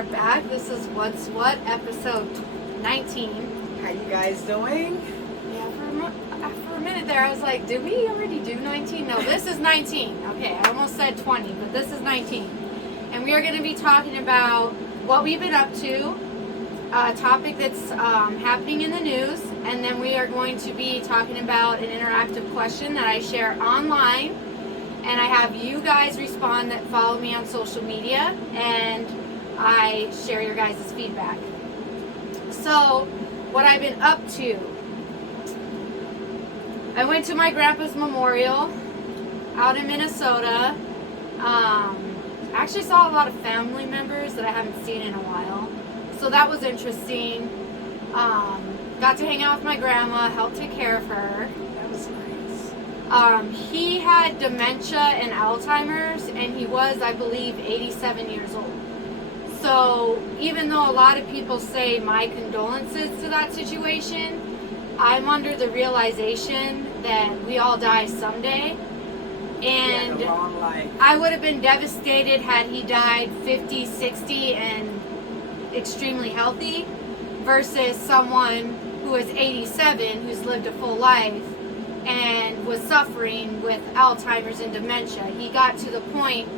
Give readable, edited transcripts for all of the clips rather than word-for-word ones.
are back. This is What's What, episode 19. How you guys doing? Yeah, for a minute there, I was like, did we already do 19? No, this is 19. Okay, I almost said 20, but this is 19. And we are going to be talking about what we've been up to, a topic that's happening in the news, and then we are going to be talking about an interactive question that I share online. And I have you guys respond that follow me on social media, and I share your guys' feedback. So, what I've been up to. I went to my grandpa's memorial out in Minnesota. Actually saw a lot of family members that I haven't seen in a while. So that was interesting. Got to hang out with my grandma, help take care of her. That was nice. He had dementia and Alzheimer's, and he was, I believe, 87 years old. So even though a lot of people say my condolences to that situation, I'm under the realization that we all die someday. And I would have been devastated had he died 50, 60, and extremely healthy, versus someone who is 87, who's lived a full life, and was suffering with Alzheimer's and dementia. He got to the point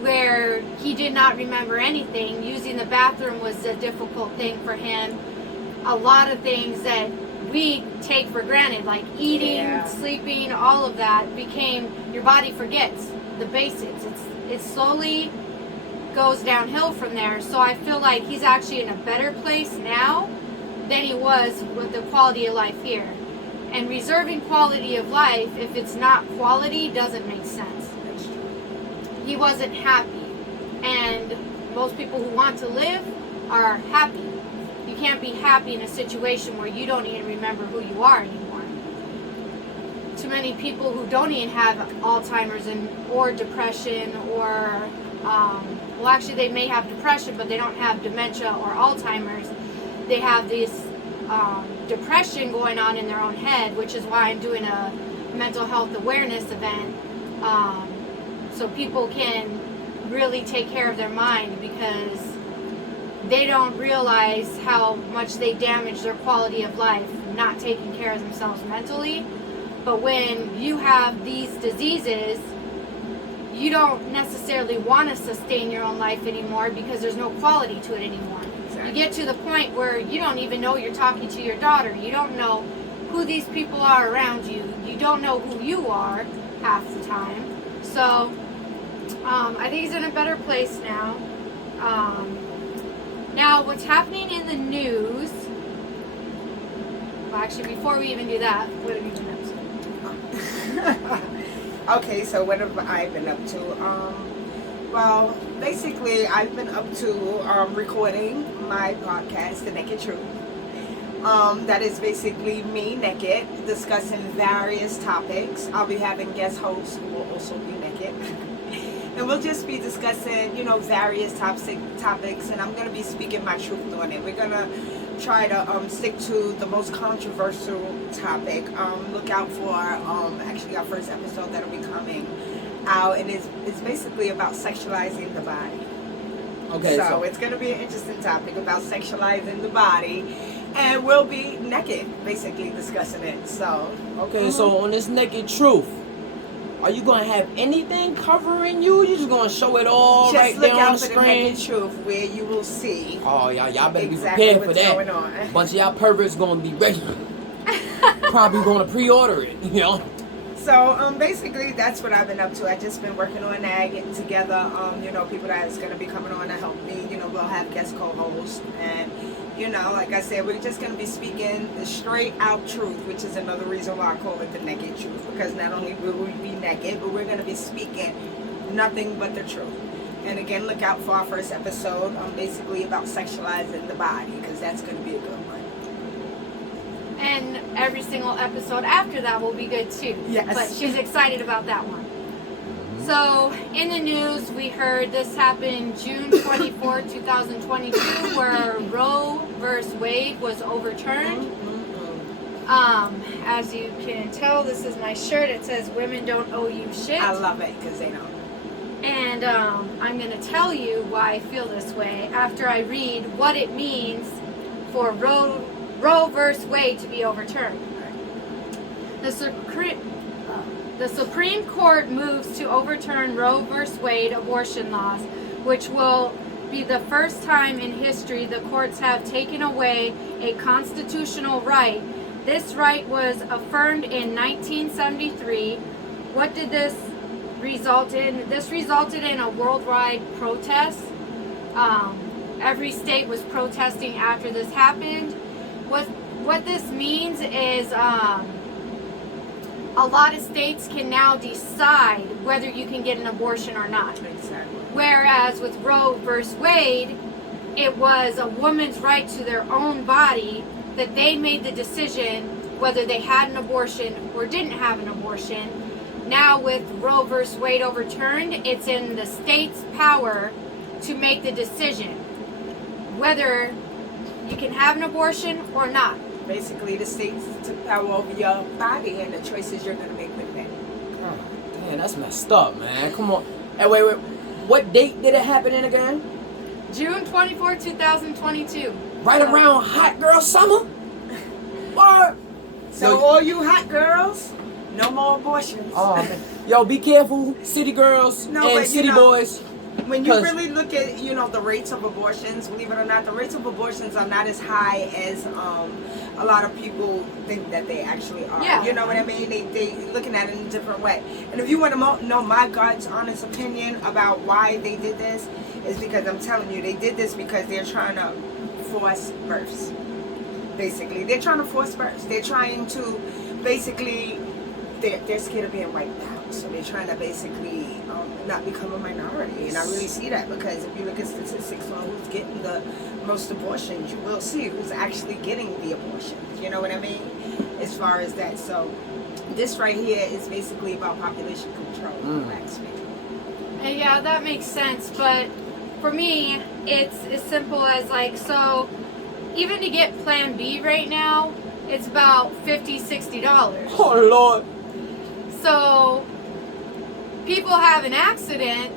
where he did not remember anything. Using the bathroom was a difficult thing for him. A lot of things that we take for granted, like eating, sleeping, all of that became, your body forgets the basics. It slowly goes downhill from there. So I feel like he's actually in a better place now than he was with the quality of life here. And reserving quality of life, if it's not quality, doesn't make sense. He wasn't happy. And most people who want to live are happy. You can't be happy in a situation where you don't even remember who you are anymore. Too many people who don't even have Alzheimer's or depression or, well, actually they may have depression, but they don't have dementia or Alzheimer's. They have this depression going on in their own head, which is why I'm doing a mental health awareness event, so people can really take care of their mind, because they don't realize how much they damage their quality of life not taking care of themselves mentally. But when you have these diseases, you don't necessarily want to sustain your own life anymore, because there's no quality to it anymore. You get to the point where you don't even know you're talking to your daughter. You don't know who these people are around you. You don't know who you are half the time. So I think he's in a better place now. Now, what's happening in the news? Well, actually, before we even do that, what have you been up to? Okay, so what have I been up to? Well, basically, I've been up to recording my podcast, The Naked Truth. That is basically me naked, discussing various topics. I'll be having guest hosts who will also be naked. And we'll just be discussing, various topics, and I'm going to be speaking my truth on it. We're going to try to stick to the most controversial topic. Look out for actually our first episode that'll be coming out, and it's basically about sexualizing the body. Okay, so it's going to be an interesting topic about sexualizing the body, and we'll be naked, basically discussing it. So so on this Naked Truth, are you going to have anything covering you? You just going to show it all just right there on the screen? Just look out for the Naked Truth, where you will see. Oh, y'all better exactly be prepared for that. Going on. Bunch of y'all perverts going to be ready. Probably going to pre-order it, So basically that's what I've been up to. I've just been working on that, getting together, people that's going to be coming on to help me. We'll have guest co-hosts, and like I said, we're just going to be speaking the straight out truth, which is another reason why I call it the Naked Truth, because not only will we be naked, but we're going to be speaking nothing but the truth. And again, look out for our first episode, basically about sexualizing the body, because that's going to be a good one. And every single episode after that will be good too. Yes. But she's excited about that one. So, in the news, we heard this happened June 24, 2022, where Roe versus Wade was overturned. As you can tell, this is my shirt. It says, "Women don't owe you shit." I love it, because they don't. And I'm going to tell you why I feel this way after I read what it means for Roe versus Wade to be overturned. The Supreme Court moves to overturn Roe versus Wade abortion laws, which will be the first time in history the courts have taken away a constitutional right. This right was affirmed in 1973. What did this result in? This resulted in a worldwide protest. Every state was protesting after this happened. What this means is a lot of states can now decide whether you can get an abortion or not. Exactly. Whereas with Roe versus Wade, it was a woman's right to their own body that they made the decision whether they had an abortion or didn't have an abortion. Now with Roe versus Wade overturned, it's in the state's power to make the decision whether you can have an abortion or not. Basically, the states took power over your body and the choices you're going to make with it. God, damn, that's messed up, man. Come on. Hey, wait. What date did it happen in again? June 24, 2022. Right around hot girl summer? What? So all you hot girls, no more abortions. Oh, man. Yo, be careful, city girls and city boys. When you really look at, the rates of abortions, believe it or not, the rates of abortions are not as high as a lot of people think that they actually are. Yeah. You know what I mean? They looking at it in a different way. And if you want to know my God's honest opinion about why they did this, is because I'm telling you, they did this because they're trying to force births. Basically, they're trying to force births. They're trying to basically, they're scared of being wiped out. So they're trying to basically not become a minority. And I really see that because if you look at statistics on who's getting the most abortions, you will see who's actually getting the abortions. You know what I mean? As far as that. So this right here is basically about population control, actually. And yeah, that makes sense. But for me, it's as simple as so even to get Plan B right now, it's about $50, $60. Oh, Lord. So people have an accident.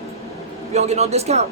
You don't get no discount.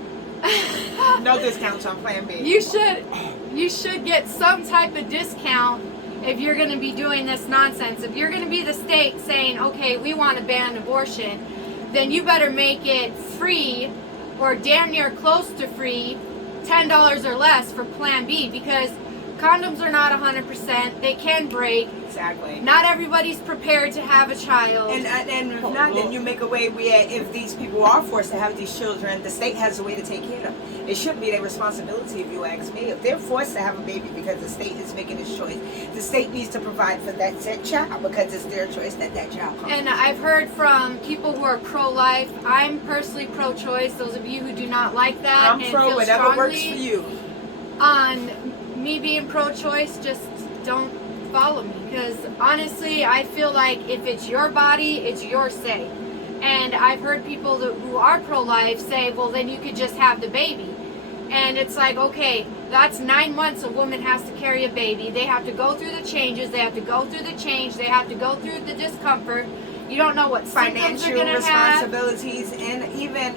No discounts on Plan B. You should get some type of discount if you're going to be doing this nonsense. If you're going to be the state saying, okay, we want to ban abortion, then you better make it free or damn near close to free, $10 or less for Plan B, because condoms are not 100%. They can break. Exactly. Not everybody's prepared to have a child. And if not, then you make a way where if these people are forced to have these children, the state has a way to take care of them. It shouldn't be their responsibility, if you ask me. If they're forced to have a baby because the state is making this choice, the state needs to provide for that said child because it's their choice that child comes. And I've heard from people who are pro-life. I'm personally pro-choice. Those of you who do not like that I'm and pro feel whatever strongly works for you. on me being pro-choice, just don't follow me, because honestly I feel like if it's your body, it's your say. And I've heard people who are pro-life say, well, then you could just have the baby. And it's like, okay, that's 9 months a woman has to carry a baby. They have to go through the changes, they have to go through the change, they have to go through the discomfort. You don't know what symptoms they're financial gonna have. responsibilities, and even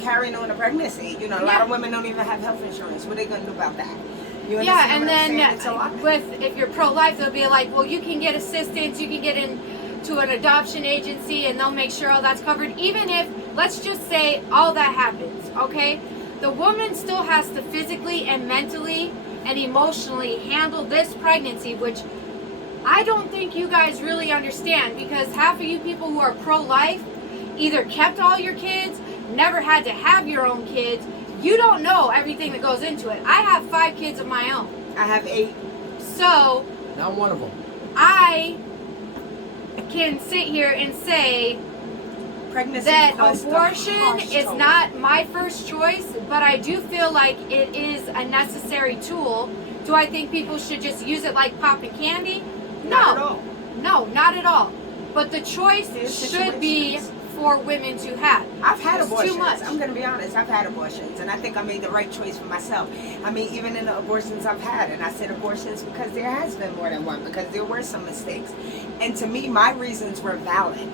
carrying on a pregnancy. A lot of women don't even have health insurance. What are they gonna do about that? You Yeah, and understand what I'm saying? It's a then lot. if you're pro-life, they'll be like, well, you can get assistance, you can get into an adoption agency, and they'll make sure all that's covered. Even if, let's just say, all that happens, okay? The woman still has to physically and mentally and emotionally handle this pregnancy, which I don't think you guys really understand, because half of you people who are pro-life either kept all your kids, never had to have your own kids. You don't know everything that goes into it. I have 5 kids of my own. I have 8. So Not one of them. I can sit here and say Pregnancy that caused abortion a harsh is toll. not my first choice, but I do feel like it is a necessary tool. Do I think people should just use it like popping candy? Not at all. No, not at all. But the choice There's should be situations. for women to have. I've had It's abortions. too much. I'm going to be honest. I've had abortions, and I think I made the right choice for myself. I mean, even in the abortions I've had, and I said abortions because there has been more than one, because there were some mistakes. And to me, my reasons were valid.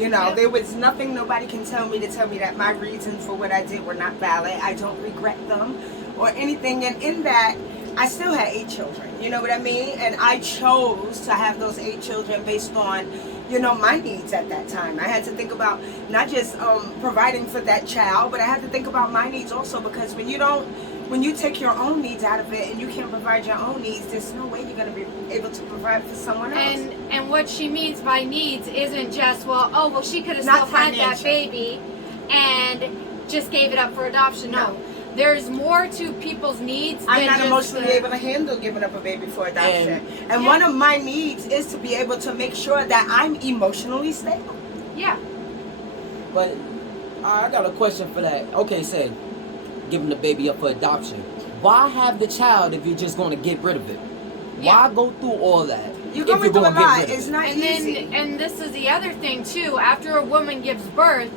You know, Yep. there was nothing nobody can tell me that my reasons for what I did were not valid. I don't regret them or anything. And in that, I still had 8 children. You know what I mean? And I chose to have those 8 children based on, you know, my needs at that time. I had to think about not just providing for that child, but I had to think about my needs also, because when you take your own needs out of it and you can't provide your own needs, there's no way you're going to be able to provide for someone else. And what she means by needs isn't just, well, she could have Not still had that financial. baby and just gave it up for adoption. No. There's more to people's needs I'm than not just emotionally able to handle giving up a baby for adoption. And Yeah. one of my needs is to be able to make sure that I'm emotionally stable. Yeah. But I got a question for that. Okay, say, giving the baby up for adoption. Why have the child if you're just going to get rid of it? Yeah. Why go through all that? You're if going you're through a gonna get lot. rid of It's it? not And easy. and this is the other thing too. After a woman gives birth,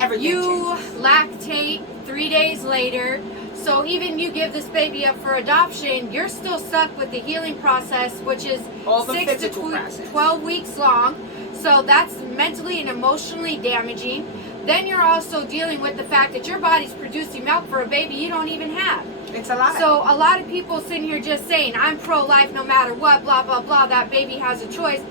Everything you changes. lactate 3 days later. So even you give this baby up for adoption, you're still stuck with the healing process, which is All the 6 to physical process. 12 weeks long. So that's mentally and emotionally damaging. Then you're also dealing with the fact that your body's producing milk for a baby you don't even have. It's a lot. So a lot of people sitting here just saying, I'm pro-life no matter what, blah, blah, blah, that baby has a choice.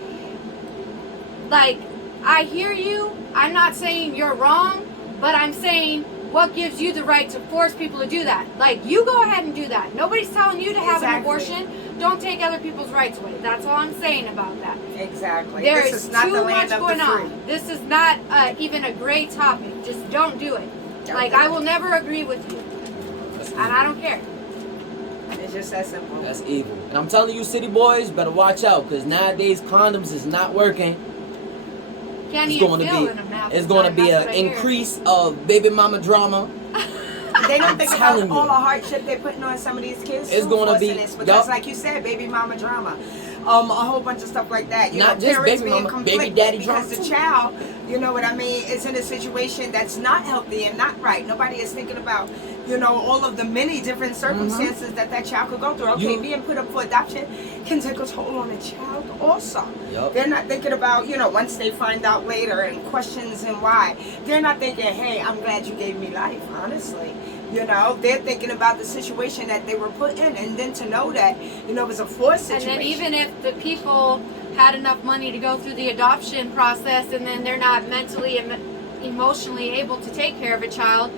Like, I hear you. I'm not saying you're wrong, but I'm saying what gives you the right to force people to do that? Like, you go ahead and do that. Nobody's telling you to have an Exactly. abortion. Don't take other people's rights away. That's all I'm saying about that. Exactly. There This is is not too the much land of going the free. on. This is not even a great topic. Just don't do it. Don't Like, do I it. will never agree with you. That's And I don't care. It's just that simple. That's evil. And I'm telling you, city boys, better watch out, because nowadays condoms is not working. Can't It's even going to feel be, in a mouth. it's going to be That's an what I hear. increase of baby mama drama. They don't think about telling all you. the hardship they're putting on some of these kids. It's too, gonna forcing be- this, because, yup. like you said, baby mama drama, a whole bunch of stuff like that. You Not know, just parents baby being mama, baby conflicted daddy because drama the too. child, you know what I mean, is in a situation that's not healthy and not right. Nobody is thinking about, you know, all of the many different circumstances that child could go through. Okay, You- being put up for adoption can take a toll on a child also. Yup. They're not thinking about, you know, once they find out later and questions and why. They're not thinking, hey, I'm glad you gave me life, honestly. You know, they're thinking about the situation that they were put in, and then to know that, you know, it was a forced And situation. then even if the people had enough money to go through the adoption process and then they're not mentally and emotionally able to take care of a child,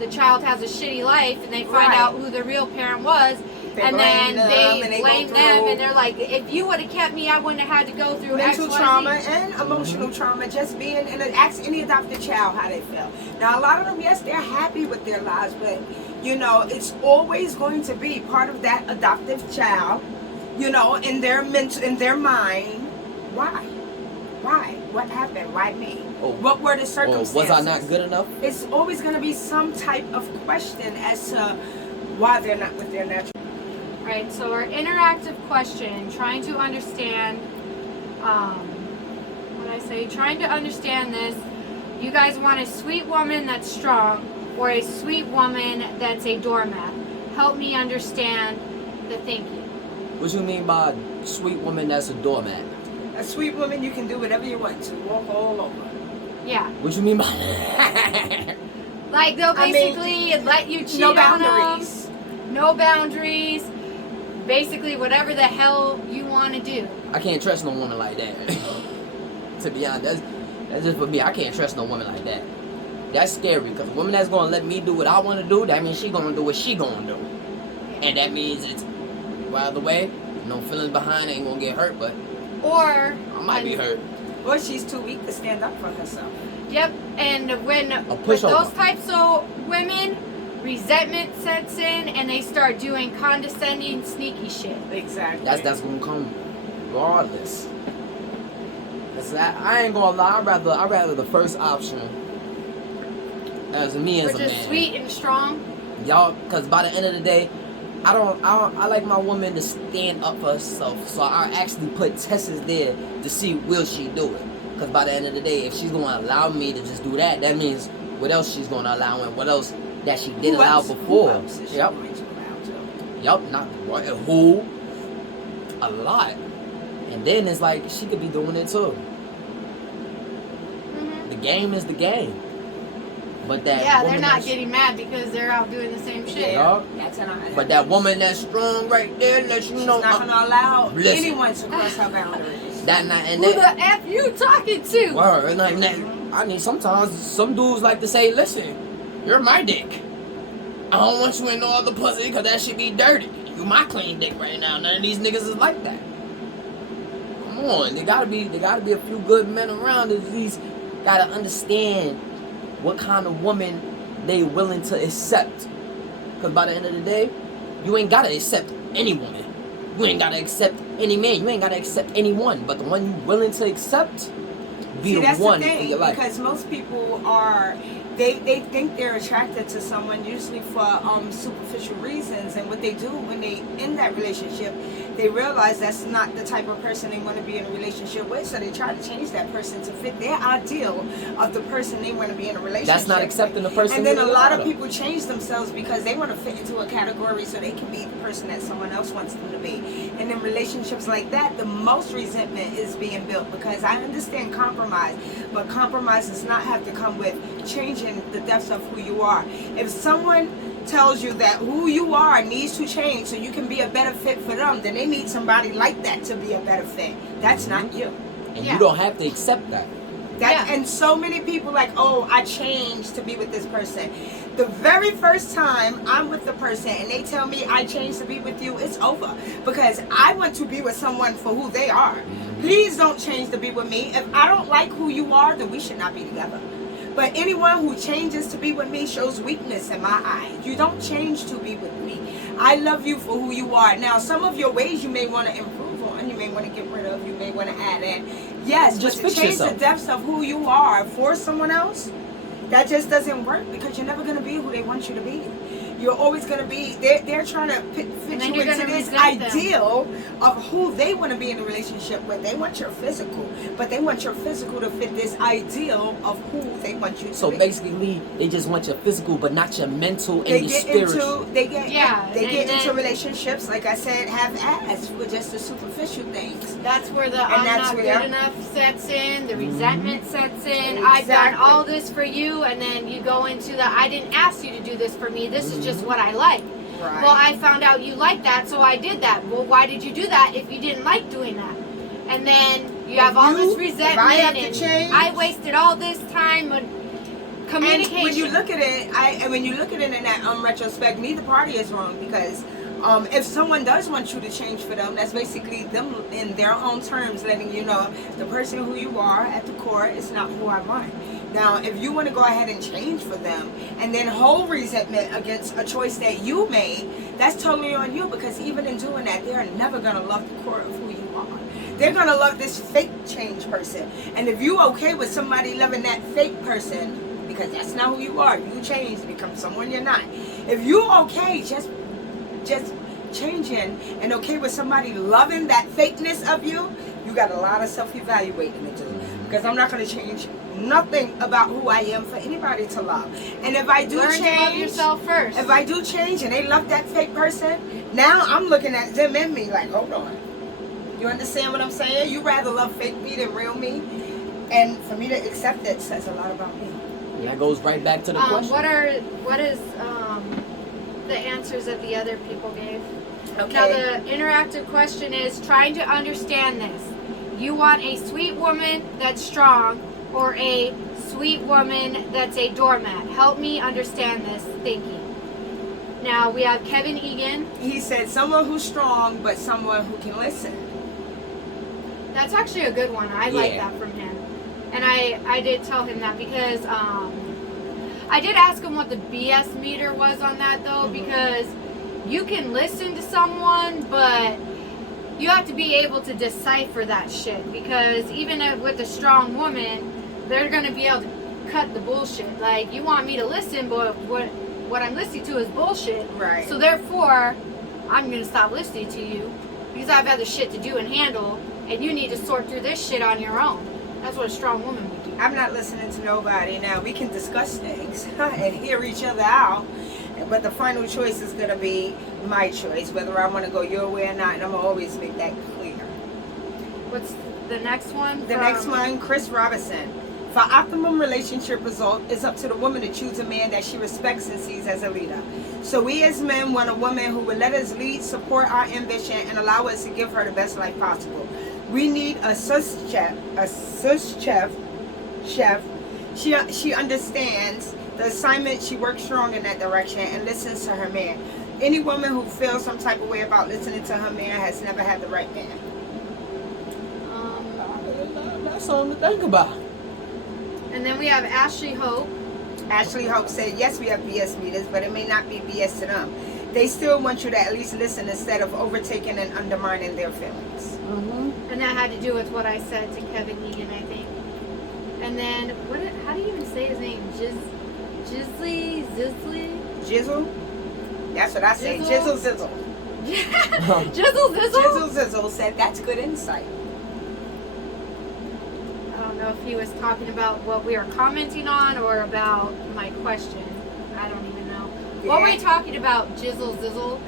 the child has a shitty life and they find Right. out who the real parent was, They and blame then them, they and they go blame them, through and they're like, if you would have kept me, I wouldn't have had to go through mental XYZ. trauma and emotional trauma, just being in ask any adopted child how they feel. Now, a lot of them, yes, they're happy with their lives, but you know, it's always going to be part of that adoptive child, you know, in their in their mind. Why? What happened? Why me? Oh. What were the Or circumstances? was I not good enough? It's always going to be some type of question as to why they're not with their natural. Right, so our interactive question, trying to understand, when I say trying to understand this, you guys want a sweet woman that's strong or a sweet woman that's a doormat. Help me understand the thinking. What you mean by sweet woman that's a doormat? A sweet woman, you can do whatever you want to, walk all over. Yeah, What you mean by like they'll I mean, basically let you cheat No on them. boundaries. No boundaries. Basically, whatever the hell you want to do. I can't trust no woman like that. To be honest, that's just for me. I can't trust no woman like that. That's scary, because a woman that's gonna let me do what I want to do, that means she gonna do what she gonna do, and that means it's, by the way, no feelings behind, ain't gonna get hurt, but Or I might be hurt. Or she's too weak to stand up for herself. Yep, and when with pushover. those types of women, resentment sets in and they start doing condescending, sneaky shit. Exactly. That's gonna come regardless. I ain't gonna lie. I rather the first option as me as Which a is man. sweet and strong. Y'all, because by the end of the day, I like my woman to stand up for herself. So I actually put tests there to see will she do it. Because by the end of the day, if she's gonna allow me to just do that, that means what else she's gonna allow and what else that she did allow before. Who else is she Yep. going to allow to? Yup, not what, who? A lot. And then it's like she could be doing it too. game is the game. But that Yeah, woman they're not that's- getting mad because they're out doing the same shit. Yeah. That's an But that woman that's strong right there, lets you she's know. not gonna allow listen. anyone to cross her boundaries. That night and Who that. the F you talking to? Word, and like that. I mean, sometimes some dudes like to say, "Listen, you're my dick. I don't want you in no other pussy because that shit be dirty. You my clean dick right now. None of these niggas is like that. Come on, there gotta be a few good men around that at least gotta understand what kind of woman they willing to accept. Because by the end of the day, you ain't gotta accept any woman. You ain't gotta accept any man. You ain't gotta accept anyone. But the one you willing to accept, be See, the that's one the thing, for your life. because most people are they think they're attracted to someone usually for superficial reasons, and what they do when they in that relationship, they realize that's not the type of person they want to be in a relationship with, so they try to change that person to fit their ideal of the person they want to be in a relationship That's not accepting the person. And then who a they lot are. of people change themselves because they want to fit into a category so they can be the person that someone else wants them to be. And in relationships like that, the most resentment is being built, because I understand compromise, but compromise does not have to come with changing the depths of who you are. If someone tells you that who you are needs to change so you can be a better fit for them, then they need somebody like that to be a better fit. That's not you. And Yeah. you don't have to accept that. And so many people like, oh, I changed to be with this person. The very first time I'm with the person and they tell me I changed to be with you, it's over, because I want to be with someone for who they are. Please don't change to be with me. If I don't like who you are, then we should not be together. But anyone who changes to be with me shows weakness in my eyes. You don't change to be with me. I love you for who you are. Now, some of your ways you may want to improve on, you may want to get rid of, you may want to add in. Yes, Just but to fix change yourself. the depths of who you are for someone else, that just doesn't work, because you're never going to be who they want you to be. You're always going to be, they're trying to fit then you you're into gonna this resent them. ideal of who they want to be in a relationship with. They want your physical, but they want your physical to fit this ideal of who they want you to So be. basically, they just want your physical, but not your mental and They your get spiritual. into they get and into then- relationships, like I said, half-assed for just the superficial things. That's where the And I'm that's not where- good enough sets in, the resentment sets in. I've done Exactly. all this for you, and then you go into the I didn't ask you to do this for me. This is just what I like. Right. Well, I found out you like that, so I did that. Well, why did you do that if you didn't like doing that? And then you have all this resentment, if I have to and change- I wasted all this time on communication. And when you look at it, in that retrospect, neither party is wrong, because if someone does want you to change for them, that's basically them in their own terms letting you know the person who you are at the core is not who I want. Now, if you want to go ahead and change for them and then hold resentment against a choice that you made, that's totally on you, because even in doing that, they're never going to love the core of who you are. They're going to love this fake change person. And if you okay with somebody loving that fake person, because that's not who you are, you change to become someone you're not. If you okay just changing and okay with somebody loving that fakeness of you, you got a lot of self-evaluating to do. Because I'm not going to change nothing about who I am for anybody to love. And if I do learn to love change, yourself first. if I do change and they love that fake person, now I'm looking at them in me like, hold on. You understand what I'm saying? You rather love fake me than real me. And for me to accept it says a lot about me. And that goes right back to the question. What is the answers that the other people gave? Okay. Now the interactive question is trying to understand this. You want a sweet woman that's strong or a sweet woman that's a doormat? Help me understand this thinking. Now we have Kevin Egan. He said someone who's strong, but someone who can listen. That's actually a good one. I like that from him. And I did tell him that because I did ask him what the BS meter was on that though, because you can listen to someone, but you have to be able to decipher that shit, because even with a strong woman, they're going to be able to cut the bullshit. Like, you want me to listen, but what I'm listening to is bullshit. Right. So therefore, I'm going to stop listening to you because I have other shit to do and handle, and you need to sort through this shit on your own. That's what a strong woman would do. I'm not listening to nobody. Now, we can discuss things and hear each other out, but the final choice is going to be my choice, whether I want to go your way or not, and I'm going to always make that clear. What's the next one? The next one, Chris Robinson. For optimum relationship result, it's up to the woman to choose a man that she respects and sees as a leader. So we as men want a woman who will let us lead, support our ambition, and allow us to give her the best life possible. We need a sous chef. She understands the assignment. She works strong in that direction and listens to her man. Any woman who feels some type of way about listening to her man has never had the right man. That's something to think about. And then we have Ashley Hope. Ashley Hope said, yes, we have BS meters, but it may not be BS to them. They still want you to at least listen instead of overtaking and undermining their feelings. Mm-hmm. And that had to do with what I said to Kevin Egan, I think. And then, how do you even say his name? Jizzly? Jizzle? That's what I say. Jizzle? Jizzle Zizzle. Jizzle Zizzle? Jizzle Zizzle said, that's good insight. I don't know if he was talking about what we were commenting on or about my question. I don't even know. Yeah. What were we talking about? Jizzle Zizzle?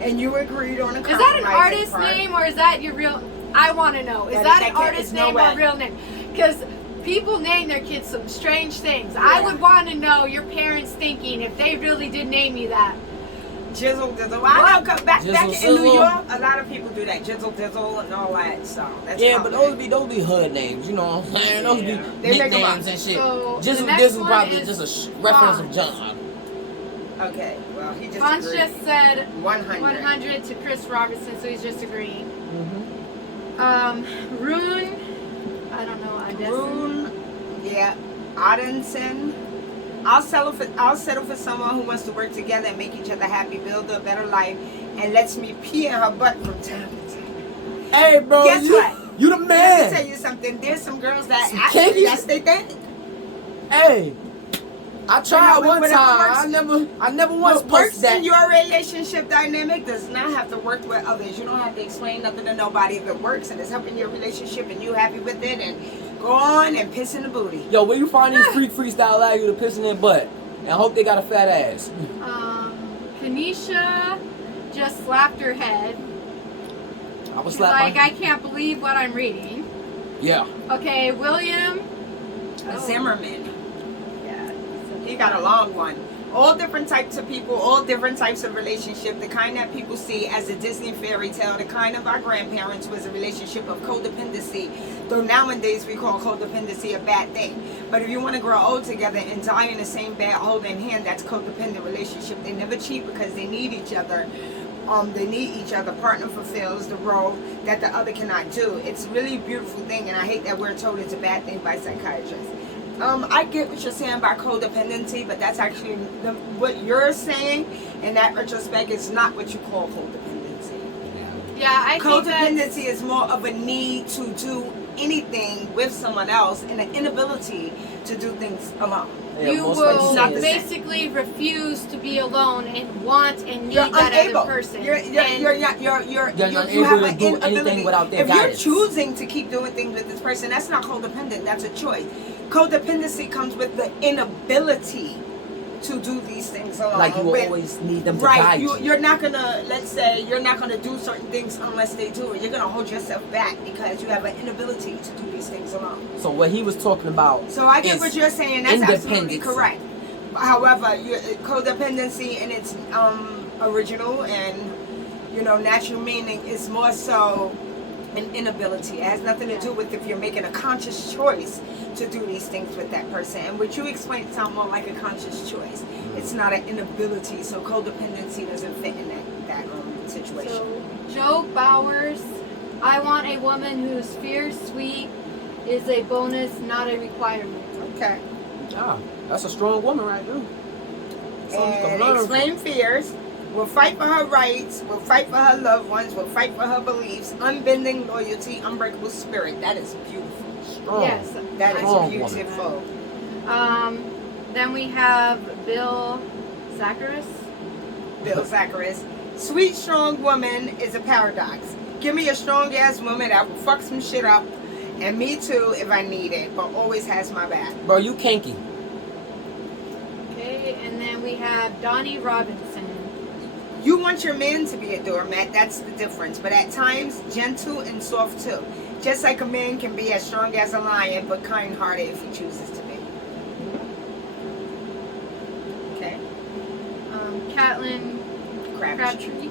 And you agreed on a Is that an compromising artist part. name or is that your real? I want to know. Is that an artist name or a real name? Because people name their kids some strange things. Yeah. I would want to know your parents thinking if they really did name you that. Jizzle Dizzle. I know, back in Jizzle New Sizzle. York, a lot of people do that. Jizzle Dizzle and all that. So that's Yeah, common. but those be hood names, you know what I'm saying? Those Yeah. be They make 'em nicknames up. and shit. So, the Jizzle next Dizzle one probably is just a reference of Fonz. John. Okay, well, he just Fonz agreed. just said 100. 100 to Chris Robertson, so he's just agreeing. Mm-hmm. Rune, I don't know. Rune, yeah, Adenson. I'll settle for someone who wants to work together and make each other happy, build a better life, and lets me pee in her butt from time to time. Hey, bro, Guess what? You the Let me man. tell you something. There's some girls that Some actually kinky- that's their thing. Hey, I tried You know, one whatever time. works- I never once What works posted that. in your relationship dynamic does not have to work with others. You don't have to explain nothing to nobody. If it works and it's helping your relationship and you happy with it, and go on and piss in the booty. Yo, where you find these freestyle allow you to piss in their butt? And I hope they got a fat ass. Kanisha just slapped her head. I was She's slap like, my... I can't believe what I'm reading. Yeah. Okay, William. Zimmerman. Yeah. He got a long one. All different types of people, all different types of relationship. The kind that people see as a Disney fairy tale. The kind of our grandparents was a relationship of codependency. Though nowadays we call codependency a bad thing. But if you want to grow old together and die in the same bed holding hand, that's codependent relationship. They never cheat because they need each other. They need each other. Partner fulfills the role that the other cannot do. It's really a beautiful thing, and I hate that we're told it's a bad thing by psychiatrists. I get what you're saying about codependency, but that's actually what you're saying in that retrospect is not what you call codependency. Yeah, I think Codependency is more of a need to do anything with someone else and an inability to do things alone. Yeah, you most will likely it is. basically refuse to be alone and want and need You're that unable. other person. You And have unable an to do anything inability. without their If you're guidance. choosing to keep doing things with this person, that's not codependent. That's a choice. Codependency comes with the inability to do these things alone. Like you will always need them to Right, guide you. you're not gonna, let's say, you're not gonna do certain things unless they do it. You're gonna hold yourself back because you have an inability to do these things alone. So what he was talking about So I get is what you're saying. That's absolutely independency. correct. However, codependency in its original and natural meaning is more so an inability. It has nothing to do with if you're making a conscious choice to do these things with that person. And what you explained sound more like a conscious choice. It's not an inability. So codependency doesn't fit in that situation. So, Joe Bowers, I want a woman who's fierce, sweet, is a bonus, not a requirement. Okay. Ah, that's a strong woman right there. And explain fears. Will fight for her rights. Will fight for her loved ones. Will fight for her beliefs. Unbending loyalty. Unbreakable spirit. That is beautiful. Strong. Yes. That Strong is beautiful. Then we have Bill Zacharias. Bill Zacharias. Sweet, strong woman is a paradox. Give me a strong ass woman that will fuck some shit up. And me too if I need it. But always has my back. Bro, you kinky. Okay, and then we have Donnie Robinson. You want your man to be a doormat. That's the difference. But at times, gentle and soft too. Just like a man can be as strong as a lion, but kind-hearted if he chooses to be. Okay. Caitlin Crabtree.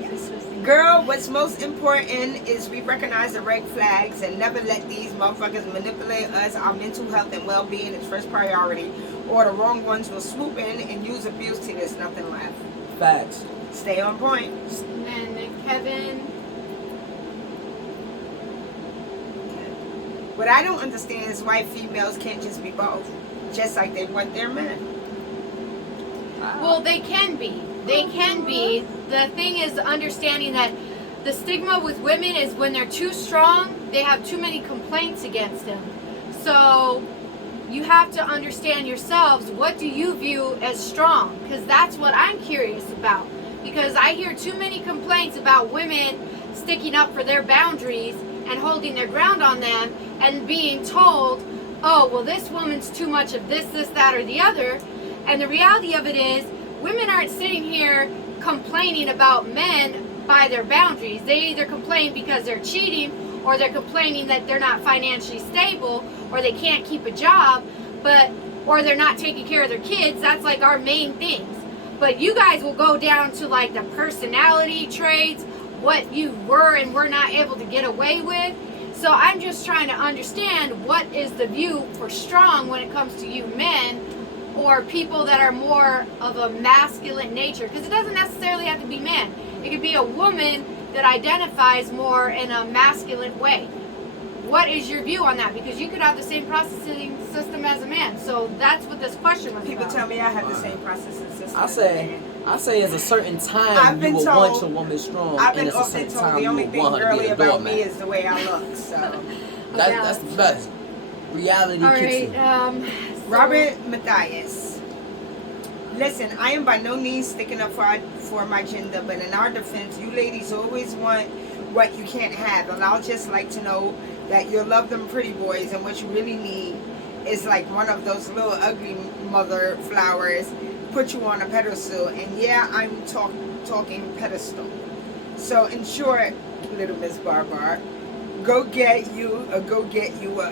Yes. Girl, what's most important is we recognize the red flags and never let these motherfuckers manipulate us. Our mental health and well-being is first priority, or the wrong ones will swoop in and use abuse till there's nothing left. Facts. Stay on point. And Kevin. What I don't understand is why females can't just be both, just like they want their men. Well, they can be. They can be. The thing is understanding that the stigma with women is when they're too strong, they have too many complaints against them. So you have to understand yourselves, what do you view as strong? Because that's what I'm curious about. Because I hear too many complaints about women sticking up for their boundaries and holding their ground on them and being told, oh, well, this woman's too much of this, that, or the other. And the reality of it is, women aren't sitting here complaining about men by their boundaries. They either complain because they're cheating, or they're complaining that they're not financially stable, or they can't keep a job, or they're not taking care of their kids. That's like our main things. But you guys will go down to like the personality traits, what you were and were not able to get away with. So I'm just trying to understand, what is the view for strong when it comes to you men, or people that are more of a masculine nature? Because it doesn't necessarily have to be men. It could be a woman that identifies more in a masculine way. What is your view on that? Because you could have the same processing system as a man. So that's what this question was People about. tell me I have the same processing system. I say it's a certain time you will want your woman strong, I've been and it's a often certain told time the you only will thing want her to be girly a about doormat. me is the way I look. So That's the best. Reality All kicks right. in. Robert Matthias. Listen, I am by no means sticking up for my gender, but in our defense, you ladies always want what you can't have. And I'll just like to know that you love them pretty boys, and what you really need is like one of those little ugly mother flowers, put you on a pedestal. And yeah, I'm talking pedestal. So in short, little Miss Barbar, go get you an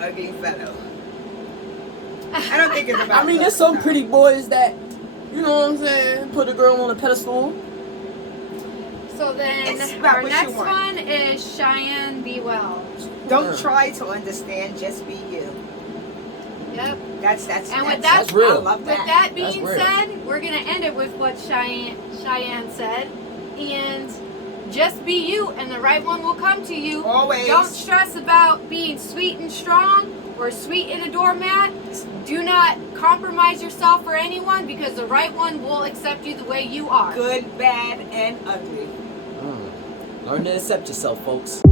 ugly fellow. I don't think it's about I mean, there's some pretty boys that, you know what I'm saying, put a girl on a pedestal. So then It's about our what you next want. one is Cheyenne Be Well. Don't try to understand, just be you. Yep. That's And with That's that, real. I love with that. that That's being real. said, we're gonna end it with what Cheyenne said, and just be you, and the right one will come to you. Always. Don't stress about being sweet and strong or sweet in a doormat. Do not compromise yourself for anyone, because the right one will accept you the way you are. Good, bad, and ugly. Learn to accept yourself, folks.